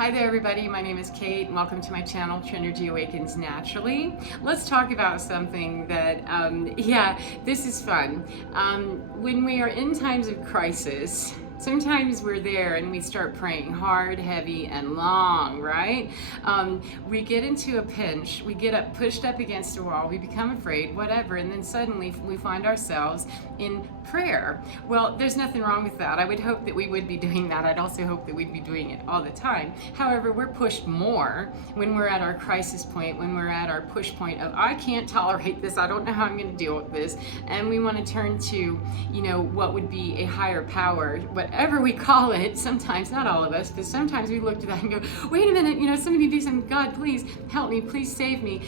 Hi there everybody, my name is Kate and welcome to my channel, Trinergy Awakens Naturally. Let's talk about something that, this is fun. When we are in times of crisis, sometimes we're there and we start praying hard, heavy, and long, right? We get into a pinch, we get pushed up against a wall, we become afraid, whatever, and then suddenly we find ourselves in prayer. Well, there's nothing wrong with that. I would hope that we would be doing that. I'd also hope that we'd be doing it all the time. However, we're pushed more when we're at our crisis point, when we're at our push point of, I can't tolerate this, I don't know how I'm going to deal with this, and we want to turn to, what would be a higher power, whatever we call it. Sometimes, not all of us, but sometimes we look to that and go, wait a minute, somebody do something. God, please help me, please save me,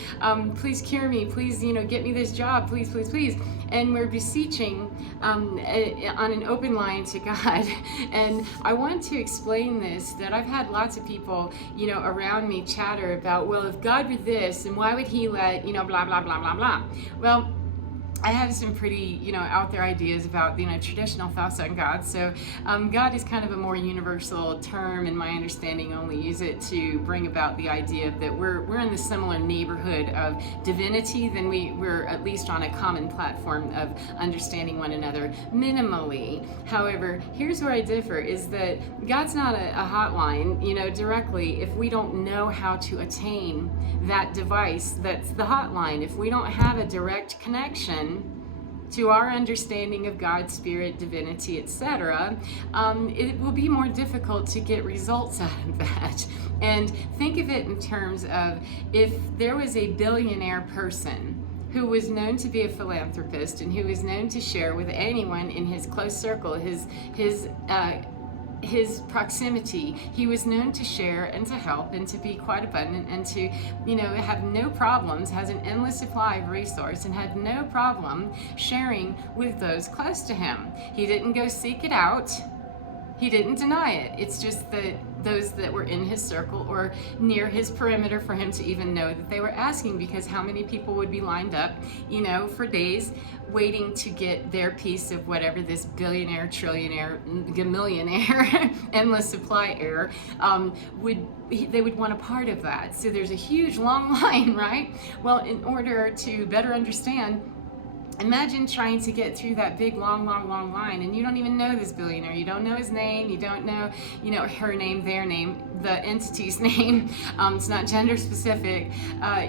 please cure me, please, get me this job, please, please, please. And we're beseeching on an open line to God. And I want to explain this, that I've had lots of people, around me chatter about, well, if God were this, then why would he let, blah, blah, blah, blah, blah. Well, I have some pretty, out there ideas about, traditional thoughts on God. So God is kind of a more universal term, in my understanding. Only use it to bring about the idea that we're in the similar neighborhood of divinity, then we're at least on a common platform of understanding one another minimally. However, here's where I differ, is that God's not a hotline, directly. If we don't know how to attain that device that's the hotline, if we don't have a direct connection to our understanding of God's spirit, divinity, etc., it will be more difficult to get results out of that. And think of it in terms of, if there was a billionaire person who was known to be a philanthropist and who was known to share with anyone in his close circle, his proximity, he was known to share and to help and to be quite abundant and to, have no problems, has an endless supply of resource and had no problem sharing with those close to him. He didn't go seek it out. He didn't deny it. It's just that those that were in his circle or near his perimeter for him to even know that they were asking, because how many people would be lined up, for days waiting to get their piece of whatever this billionaire, trillionaire, gamillionaire, endless supply heir they would want a part of that. So there's a huge long line, right? Well, in order to better understand, imagine trying to get through that big, long line, and you don't even know this billionaire. You don't know his name. You don't know, her name, their name, the entity's name. It's not gender specific.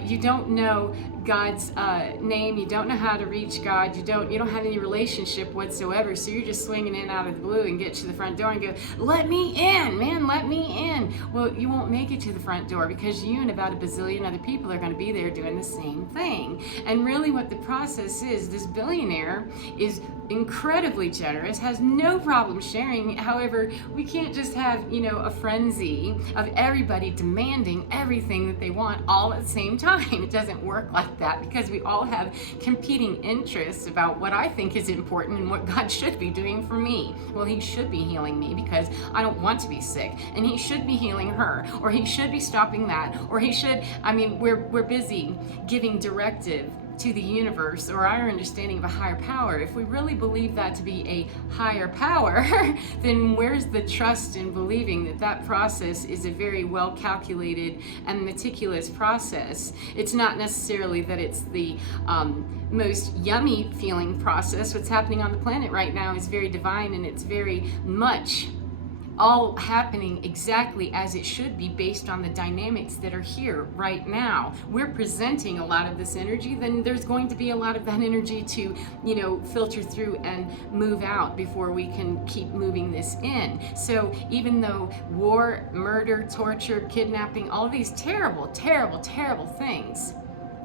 You don't know God's name. You don't know how to reach God. You don't have any relationship whatsoever. So you're just swinging in out of the blue and get to the front door and go, let me in, man, let me in. Well, you won't make it to the front door because you and about a bazillion other people are going to be there doing the same thing. And really what the process is, this billionaire is incredibly generous, has no problem sharing. However, we can't just have, a frenzy of everybody demanding everything that they want all at the same time. It doesn't work like that, because we all have competing interests about what I think is important and what God should be doing for me. Well, he should be healing me because I don't want to be sick, and he should be healing her, or he should be stopping that, or he should, we're busy giving directive to the universe or our understanding of a higher power. If we really believe that to be a higher power, then where's the trust in believing that that process is a very well calculated and meticulous process? It's not necessarily that it's the most yummy feeling process. What's happening on the planet right now is very divine, and it's very much all happening exactly as it should be, based on the dynamics that are here right now. We're presenting a lot of this energy, then there's going to be a lot of that energy to, filter through and move out before we can keep moving this in. So even though war, murder, torture, kidnapping, all these terrible, terrible, terrible things,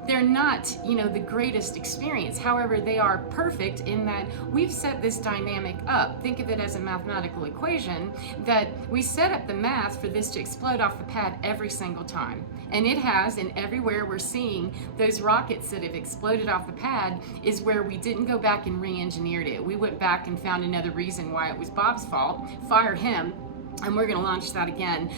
they're not, the greatest experience. However, they are perfect in that we've set this dynamic up. Think of it as a mathematical equation, that we set up the math for this to explode off the pad every single time. And it has, and everywhere we're seeing those rockets that have exploded off the pad is where we didn't go back and re-engineered it. We went back and found another reason why it was Bob's fault, fire him, and we're going to launch that again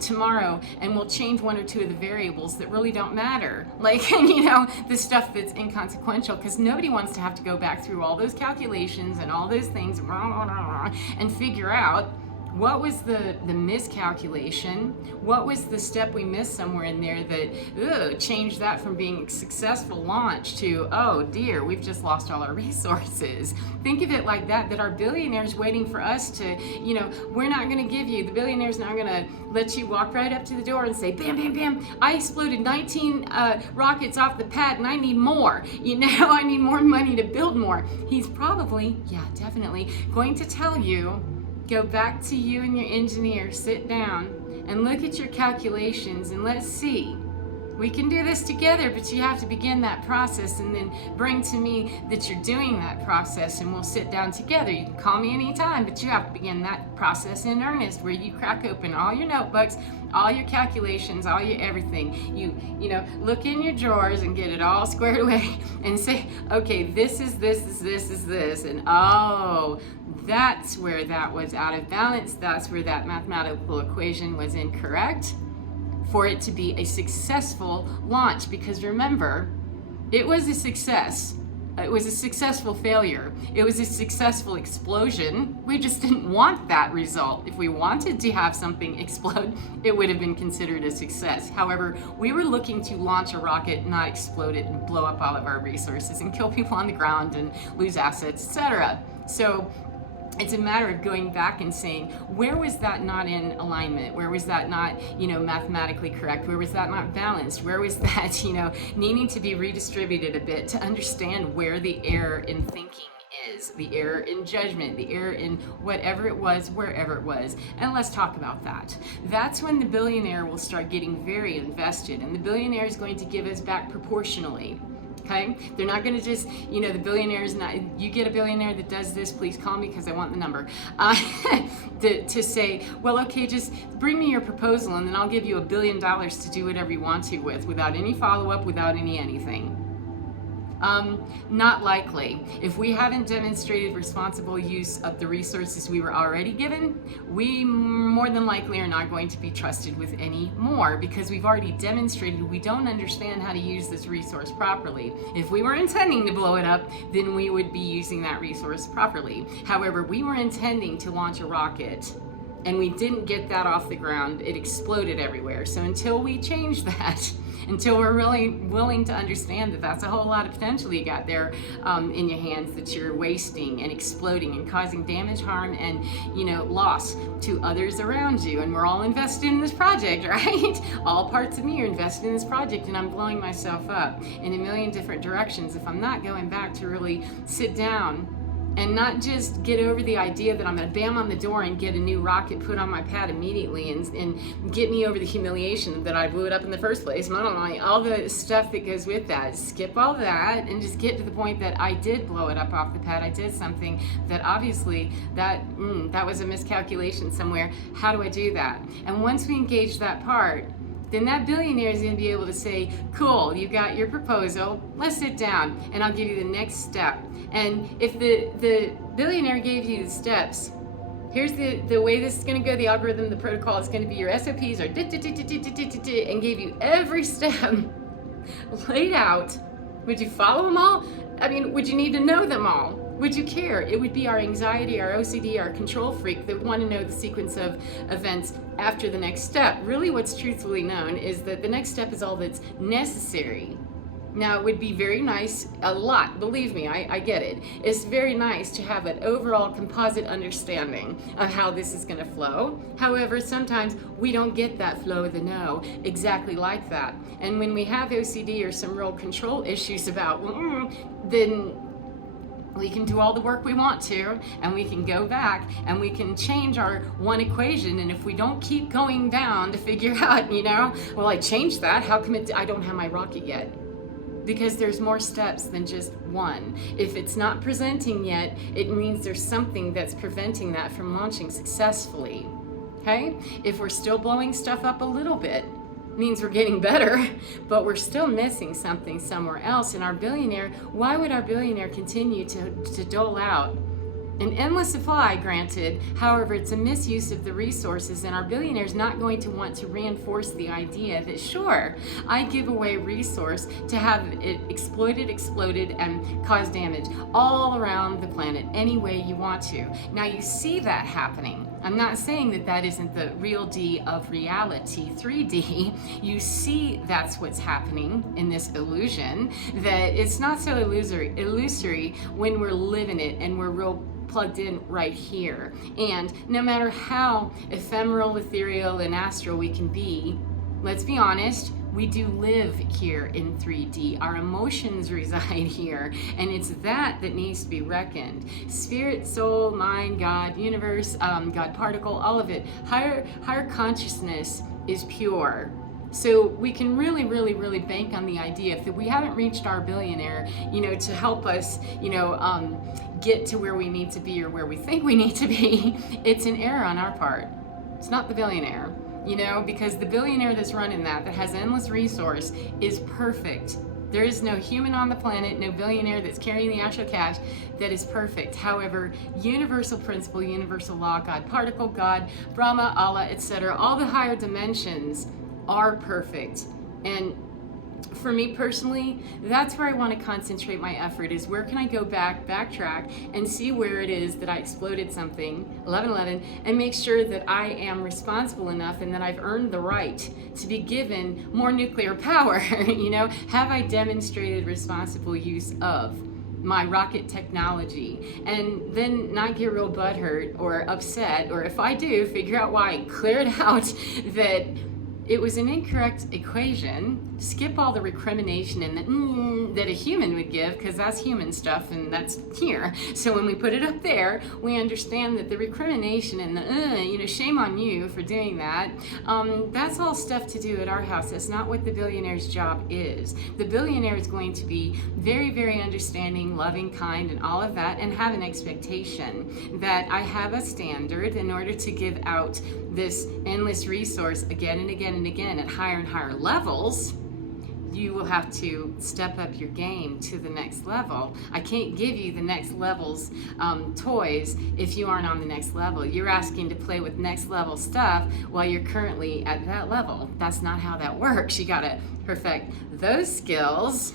tomorrow, and we'll change one or two of the variables that really don't matter, like the stuff that's inconsequential, because nobody wants to have to go back through all those calculations and all those things and figure out What was the miscalculation? What was the step we missed somewhere in there that changed that from being a successful launch to, oh dear, we've just lost all our resources? Think of it like that our billionaire's waiting for us to, we're not going to give you, the billionaire's not going to let you walk right up to the door and say, bam, bam, bam, I exploded 19 rockets off the pad and I need more. I need more money to build more. He's probably, definitely going to tell you, go back to you and your engineer, sit down and look at your calculations and let's see. We can do this together, but you have to begin that process and then bring to me that you're doing that process and we'll sit down together. You can call me anytime, but you have to begin that process in earnest where you crack open all your notebooks, all your calculations, all your everything. You look in your drawers and get it all squared away and say, okay, this is this. And oh, that's where that was out of balance. That's where that mathematical equation was incorrect for it to be a successful launch. Because remember, it was a success. It was a successful failure. It was a successful explosion. We just didn't want that result. If we wanted to have something explode, it would have been considered a success. However, we were looking to launch a rocket, not explode it and blow up all of our resources and kill people on the ground and lose assets, etc. So it's a matter of going back and saying, where was that not in alignment? Where was that not, mathematically correct? Where was that not balanced? Where was that, needing to be redistributed a bit to understand where the error in thinking is, the error in judgment, the error in whatever it was, wherever it was. And let's talk about that. That's when the billionaire will start getting very invested, and the billionaire is going to give us back proportionally. Okay, they're not going to just, the billionaire is not, you get a billionaire that does this, please call me because I want the number, to say, well, okay, just bring me your proposal and then I'll give you $1 billion to do whatever you want to with, without any follow-up, without anything. Not likely. If we haven't demonstrated responsible use of the resources we were already given, we more than likely are not going to be trusted with any more, because we've already demonstrated we don't understand how to use this resource properly. If we were intending to blow it up, then we would be using that resource properly. However, we were intending to launch a rocket and we didn't get that off the ground. It exploded everywhere. So until we change that, until we're really willing to understand that that's a whole lot of potential you got there in your hands that you're wasting and exploding and causing damage, harm, and loss to others around you. And we're all invested in this project, right? All parts of me are invested in this project, and I'm blowing myself up in a million different directions if I'm not going back to really sit down and not just get over the idea that I'm going to bam on the door and get a new rocket put on my pad immediately and get me over the humiliation that I blew it up in the first place. And I don't know, all the stuff that goes with that. Skip all that and just get to the point that I did blow it up off the pad. I did something that obviously that was a miscalculation somewhere. How do I do that? And once we engage that part, then that billionaire is going to be able to say, cool, you got your proposal, let's sit down and I'll give you the next step. And if the billionaire gave you the steps, here's the way this is going to go, the algorithm, the protocol is going to be your SOPs are and gave you every step laid out, would you follow them all? I mean, would you need to know them all? Would you care? It would be our anxiety, our OCD, our control freak that want to know the sequence of events after the next step. Really, what's truthfully known is that the next step is all that's necessary. Now, it would be very nice, a lot, believe me, I get it. It's very nice to have an overall composite understanding of how this is going to flow. However, sometimes we don't get that flow of the know exactly like that. And when we have OCD or some real control issues about, then we can do all the work we want to, and we can go back and we can change our one equation. And if we don't keep going down to figure out, well, I changed that, how come I don't have my rocket yet? Because there's more steps than just one. If it's not presenting yet, it means there's something that's preventing that from launching successfully. Okay? If we're still blowing stuff up a little bit, means we're getting better, but we're still missing something somewhere else. And our billionaire, why would our billionaire continue to dole out an endless supply? Granted, however, it's a misuse of the resources, and our billionaire's not going to want to reinforce the idea that, sure, I give away resource to have it exploded, and cause damage all around the planet any way you want to. Now, you see that happening I'm not saying that that isn't the real D of reality. 3D, you see that's what's happening in this illusion, that it's not so illusory when we're living it and we're real plugged in right here. And no matter how ephemeral, ethereal, and astral we can be, let's be honest, we do live here in 3D. Our emotions reside here, and it's that needs to be reckoned. Spirit, soul, mind, God, universe, God particle, all of it. Higher consciousness is pure. So we can really, really, really bank on the idea if we haven't reached our billionaire, to help us, get to where we need to be or where we think we need to be, it's an error on our part. It's not the billionaire. Because the billionaire that's running that has endless resource is perfect. There is no human on the planet, no billionaire that's carrying the actual cash that is perfect. However, universal principle, universal law, God particle, God, Brahma, Allah, etc., all the higher dimensions are perfect. And for me personally, that's where I want to concentrate my effort, is where can I go backtrack and see where it is that I exploded something, 1111, and make sure that I am responsible enough and that I've earned the right to be given more nuclear power. Have I demonstrated responsible use of my rocket technology, and then not get real butthurt or upset, or if I do, figure out why, clear it out, that it was an incorrect equation. Skip all the recrimination and that a human would give, because that's human stuff and that's here. So when we put it up there, we understand that the recrimination and the shame on you for doing that, that's all stuff to do at our house. That's not what the billionaire's job is. The billionaire is going to be very, very understanding, loving, kind, and all of that, and have an expectation that I have a standard in order to give out this endless resource again and again and again at higher and higher levels. You will have to step up your game to the next level. I can't give you the next level's toys if you aren't on the next level. You're asking to play with next level stuff while you're currently at that level. That's not how that works. You gotta perfect those skills,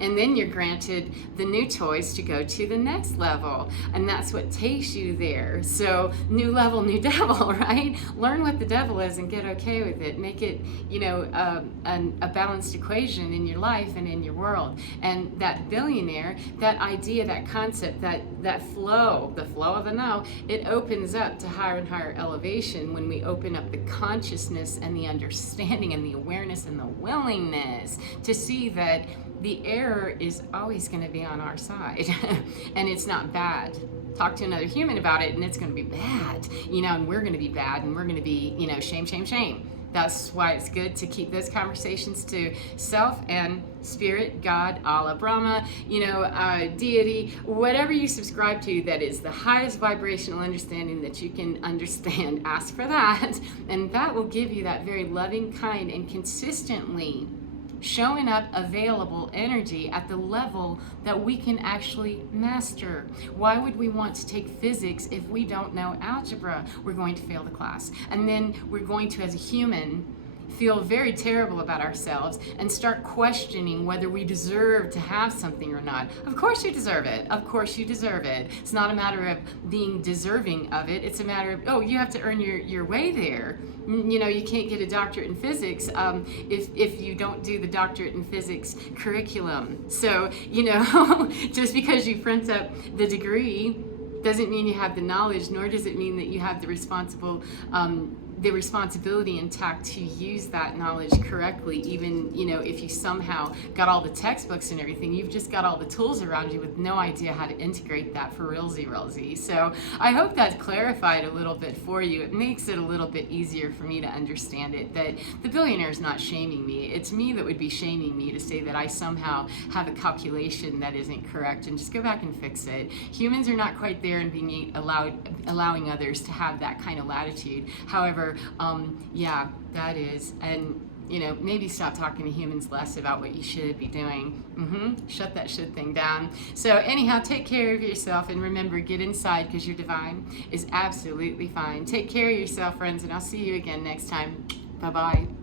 and then you're granted the new toys to go to the next level. And that's what takes you there. So new level, new devil, right? Learn what the devil is and get okay with it. Make it, a balanced equation in your life and in your world. And that billionaire, that idea, that concept, that flow, the flow of the now, it opens up to higher and higher elevation when we open up the consciousness and the understanding and the awareness and the willingness to see that the error is always going to be on our side and it's not bad. Talk to another human about it and it's going to be bad, and we're going to be bad and we're going to be, shame, shame, shame. That's why it's good to keep those conversations to self and spirit, God, Allah, Brahma, deity, whatever you subscribe to that is the highest vibrational understanding that you can understand. Ask for that, and that will give you that very loving, kind, and consistently showing up available energy at the level that we can actually master. Why would we want to take physics if we don't know algebra? We're going to fail the class. And then we're going to, as a human, feel very terrible about ourselves and start questioning whether we deserve to have something or not. Of course you deserve it. Of course you deserve it. It's not a matter of being deserving of it. It's a matter of, you have to earn your way there. You can't get a doctorate in physics if you don't do the doctorate in physics curriculum. So, just because you print up the degree doesn't mean you have the knowledge, nor does it mean that you have the responsibility intact to use that knowledge correctly. Even if you somehow got all the textbooks and everything, you've just got all the tools around you with no idea how to integrate that for realsy. So I hope that's clarified a little bit for you. It makes it a little bit easier for me to understand it, that the billionaire is not shaming me. It's me that would be shaming me to say that I somehow have a calculation that isn't correct, and just go back and fix it. Humans are not quite there in being allowing others to have that kind of latitude. However, that is, and maybe stop talking to humans less about what you should be doing. Shut that shit thing down. So anyhow, take care of yourself, and remember, get inside, because your divine is absolutely fine. Take care of yourself, friends, and I'll see you again next time. Bye-bye.